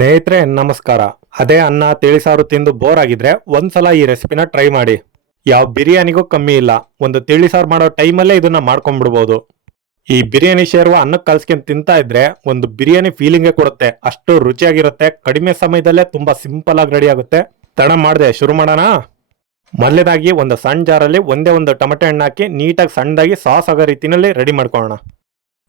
ಸ್ನೇಹಿತರೆ, ನಮಸ್ಕಾರ. ಅದೇ ಅನ್ನ, ತಿಳಿಸಾರು ತಿಂದು ಬೋರ್ ಆಗಿದ್ರೆ ಒಂದ್ಸಲ ಈ ರೆಸಿಪಿನ ಟ್ರೈ ಮಾಡಿ. ಯಾವ ಬಿರಿಯಾನಿಗೂ ಕಮ್ಮಿ ಇಲ್ಲ. ಒಂದು ತಿಳಿಸಾರು ಮಾಡೋ ಟೈಮಲ್ಲೇ ಇದನ್ನ ಮಾಡ್ಕೊಂಡ್ಬಿಡ್ಬೋದು. ಈ ಬಿರಿಯಾನಿ ಶೇರ್ವ ಅನ್ನಕ್ಕೆ ಕಲ್ಸ್ಕೊಂಡು ತಿಂತಾ ಇದ್ರೆ ಒಂದು ಬಿರಿಯಾನಿ ಫೀಲಿಂಗೇ ಕೊಡುತ್ತೆ. ಅಷ್ಟು ರುಚಿಯಾಗಿರುತ್ತೆ. ಕಡಿಮೆ ಸಮಯದಲ್ಲೇ ತುಂಬಾ ಸಿಂಪಲ್ ಆಗಿ ರೆಡಿ ಆಗುತ್ತೆ. ತಡ ಮಾಡಿದೆ, ಶುರು ಮಾಡೋಣ? ಮೊದಲೇದಾಗಿ ಒಂದು ಸಣ್ಣ ಜಾರಲ್ಲಿ ಒಂದೇ ಒಂದು ಟೊಮೆಟೊ ಹಣ್ಣು ಹಾಕಿ ನೀಟಾಗಿ ಸಣ್ಣದಾಗಿ ಸಾಸ್ ಆಗೋ ರೀತಿಯಲ್ಲಿ ರೆಡಿ ಮಾಡ್ಕೊಳ್ಳೋಣ.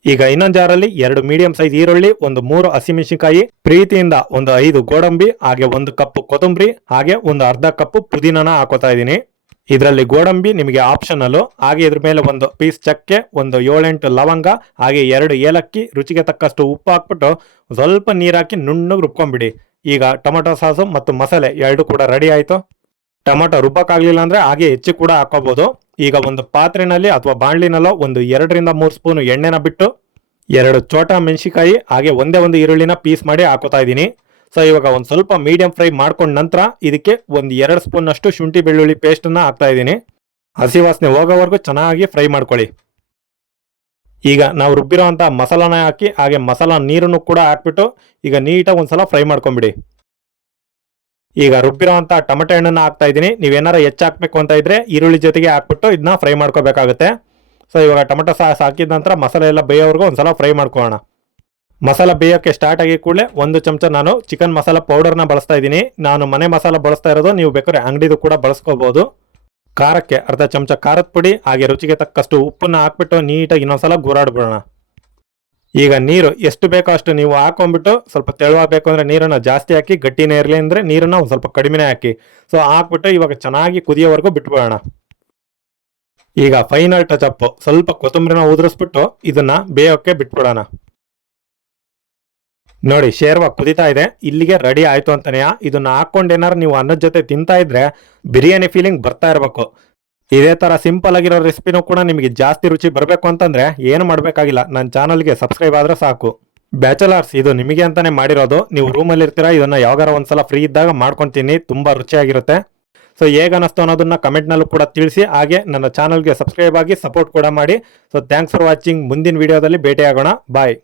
ಈಗ ಇನ್ನೊಂದು ಜಾರಲ್ಲಿ ಎರಡು ಮೀಡಿಯಂ ಸೈಜ್ ಈರುಳ್ಳಿ, ಒಂದು ಮೂರು ಹಸಿಮೆಣಸಿನಕಾಯಿ, ಪ್ರೀತಿಯಿಂದ ಒಂದು ಐದು ಗೋಡಂಬಿ, ಹಾಗೆ ಒಂದು ಕಪ್ ಕೊತ್ತಂಬರಿ, ಹಾಗೆ ಒಂದು ಅರ್ಧ ಕಪ್ ಪುದೀನನ ಹಾಕೋತಾ ಇದ್ದೀನಿ. ಇದರಲ್ಲಿ ಗೋಡಂಬಿ ನಿಮಗೆ ಆಪ್ಷನಲ್ಲು ಹಾಗೆ ಇದ್ರ ಮೇಲೆ ಒಂದು ಪೀಸ್ ಚಕ್ಕೆ, ಒಂದು ಏಳೆಂಟು ಲವಂಗ, ಹಾಗೆ ಎರಡು ಏಲಕ್ಕಿ, ರುಚಿಗೆ ತಕ್ಕಷ್ಟು ಉಪ್ಪು ಹಾಕ್ಬಿಟ್ಟು ಸ್ವಲ್ಪ ನೀರು ಹಾಕಿ ನುಣ್ಣಗೆ ರುಬ್ಕೊಂಡ್ಬಿಡಿ ಈಗ ಟೊಮೆಟೊ ಸಾಸು ಮತ್ತು ಮಸಾಲೆ ಎರಡು ಕೂಡ ರೆಡಿ ಆಯ್ತು. ಟೊಮೆಟೊ ರುಬ್ಬಕ್ಕಾಗ್ಲಿಲ್ಲ ಅಂದ್ರೆ ಹಾಗೆ ಹೆಚ್ಚು ಕೂಡ ಹಾಕೋಬಹುದು ಈಗ ಒಂದು ಪಾತ್ರೆನಲ್ಲಿ ಅಥವಾ ಬಾಣ್ಲಿನಲ್ಲೋ ಒಂದು ಎರಡರಿಂದ ಮೂರು ಸ್ಪೂನ್ ಎಣ್ಣೆನ ಬಿಟ್ಟು ಎರಡು ಚೋಟ ಮೆಣಸಿಕಾಯಿ ಹಾಗೆ ಒಂದೇ ಒಂದು ಈರುಳ್ಳಿನ ಪೀಸ್ ಮಾಡಿ ಹಾಕೋತಾ ಇದ್ದೀನಿ. ಸೊ ಇವಾಗ ಒಂದು ಸ್ವಲ್ಪ ಮೀಡಿಯಂ ಫ್ರೈ ಮಾಡ್ಕೊಂಡ ನಂತರ ಇದಕ್ಕೆ ಒಂದು ಎರಡು ಸ್ಪೂನ್ನಷ್ಟು ಶುಂಠಿ ಬೆಳ್ಳುಳ್ಳಿ ಪೇಸ್ಟನ್ನು ಹಾಕ್ತಾ ಇದ್ದೀನಿ. ಹಸಿ ವಾಸನೆ ಹೋಗೋವರೆಗೂ ಚೆನ್ನಾಗಿ ಫ್ರೈ ಮಾಡ್ಕೊಳ್ಳಿ. ಈಗ ನಾವು ರುಬ್ಬಿರೋಂಥ ಮಸಾಲಾನ ಹಾಕಿ, ಹಾಗೆ ಮಸಾಲ ನೀರನ್ನು ಕೂಡ ಹಾಕ್ಬಿಟ್ಟು ಈಗ ನೀಟಾಗಿ ಒಂದ್ಸಲ ಫ್ರೈ ಮಾಡ್ಕೊಂಬಿಡಿ. ಈಗ ರುಬ್ಬಿರೋಂಥ ಟೊಮೆಟೊ ಹಣ್ಣನ್ನ ಹಾಕ್ತಾ ಇದ್ದೀನಿ. ನೀವೇನಾರ ಹೆಚ್ಚು ಹಾಕ್ಬೇಕು ಅಂತ ಇದ್ರೆ ಈರುಳ್ಳಿ ಜೊತೆಗೆ ಹಾಕ್ಬಿಟ್ಟು ಇದನ್ನ ಫ್ರೈ ಮಾಡ್ಕೋಬೇಕಾಗುತ್ತೆ. ಸೊ ಇವಾಗ ಟೊಮೆಟೊ ಸಾಸ್ ಹಾಕಿದ ನಂತರ ಮಸಾಲೆ ಎಲ್ಲ ಬೇಯೋವರೆಗೂ ಒಂದ್ಸಲ ಫ್ರೈ ಮಾಡ್ಕೊಳ್ಳೋಣ. ಮಸಾಲ ಬೇಯೋಕ್ಕೆ ಸ್ಟಾರ್ಟ್ ಆಗಿ ಕೂಡಲೇ ಒಂದು ಚಮಚ ನಾನು ಚಿಕನ್ ಮಸಾಲ ಪೌಡರ್ನ ಬಳಸ್ತಾ ಇದ್ದೀನಿ. ನಾನು ಮನೆ ಮಸಾಲ ಬಳಸ್ತಾ ಇರೋದು, ನೀವು ಬೇಕಾದ್ರೆ ಅಂಗಡಿದು ಕೂಡ ಬಳಸ್ಕೋಬಹುದು ಖಾರಕ್ಕೆ ಅರ್ಧ ಚಮಚ ಖಾರದ ಪುಡಿ, ಹಾಗೆ ರುಚಿಗೆ ತಕ್ಕಷ್ಟು ಉಪ್ಪನ್ನ ಹಾಕ್ಬಿಟ್ಟು ನೀಟಾಗಿ ಇನ್ನೊಂದ್ಸಲ ಗುರಾಡ್ಬಿಡೋಣ. ಈಗ ನೀರು ಎಷ್ಟು ಬೇಕೋ ಅಷ್ಟು ನೀವು ಹಾಕೊಂಡ್ಬಿಟ್ಟು ಸ್ವಲ್ಪ ತೆಳುವಾಗಬೇಕು ಅಂದರೆ ನೀರನ್ನು ಜಾಸ್ತಿ ಹಾಕಿ, ಗಟ್ಟಿನೇ ಇರಲಿ ಅಂದರೆ ನೀರನ್ನು ಒಂದು ಸ್ವಲ್ಪ ಕಡಿಮೆನೇ ಹಾಕಿ. ಸೊ ಹಾಕ್ಬಿಟ್ಟು ಇವಾಗ ಚೆನ್ನಾಗಿ ಕುದಿಯೋವರೆಗೂ ಬಿಟ್ಬಿಡೋಣ. ಈಗ ಫೈನಲ್ ಟಚ್ ಸ್ವಲ್ಪ ಕೊತ್ತಂಬರಿನ ಉದುರಿಸ್ಬಿಟ್ಟು ಇದನ್ನ ಬೇಯೋಕ್ಕೆ ಬಿಟ್ಬಿಡೋಣ. ನೋಡಿ, ಶೇರ್ವ ಕುದಿತಾ ಇದೆ. ಇಲ್ಲಿಗೆ ರೆಡಿ ಆಯಿತು ಅಂತನೆಯ? ಇದನ್ನ ಹಾಕೊಂಡು ಏನಾರು ನೀವು ಅನ್ನದ ಜೊತೆ ತಿಂತಾ ಇದ್ರೆ ಬಿರಿಯಾನಿ ಫೀಲಿಂಗ್ ಬರ್ತಾ ಇರಬೇಕು. ಇದೇ ತರ ಸಿಂಪಲ್ ಆಗಿರೋ ರೆಸಿಪಿನೂ ಕೂಡ ನಿಮಗೆ ಜಾಸ್ತಿ ರುಚಿ ಬರಬೇಕು ಅಂತಂದ್ರೆ ಏನು ಮಾಡಬೇಕಾಗಿಲ್ಲ. ನನ್ನ ಚಾನಲ್ಗೆ ಸಬ್ಸ್ಕ್ರೈಬ್ ಆದ್ರೆ ಸಾಕು. ಬ್ಯಾಚಲರ್ಸ್ ಇದು ನಿಮಗೆ ಅಂತಾನೆ ಮಾಡಿರೋದು. ನೀವು ರೂಮಲ್ಲಿ ಇರ್ತೀರಾ, ಇದನ್ನ ಯಾವಾಗಾರ ಒಂದ್ಸಲ ಫ್ರೀ ಇದ್ದಾಗ ಮಾಡ್ಕೊಂತೀನಿ. ತುಂಬಾ ರುಚಿಯಾಗಿರುತ್ತೆ. ಸೊ ಹೇಗೆ ಅನ್ನಿಸ್ತು ಅನ್ನೋದನ್ನ ಕಮೆಂಟ್ನಲ್ಲೂ ಕೂಡ ತಿಳಿಸಿ. ಹಾಗೆ ನನ್ನ ಚಾನಲ್ಗೆ ಸಬ್ಸ್ಕ್ರೈಬ್ ಆಗಿ ಸಪೋರ್ಟ್ ಕೂಡ ಮಾಡಿ. ಸೊ ಥ್ಯಾಂಕ್ಸ್ ಫಾರ್ ವಾಚಿಂಗ್ ಮುಂದಿನ ವಿಡಿಯೋದಲ್ಲಿ ಭೇಟಿಯಾಗೋಣ. ಬಾಯ್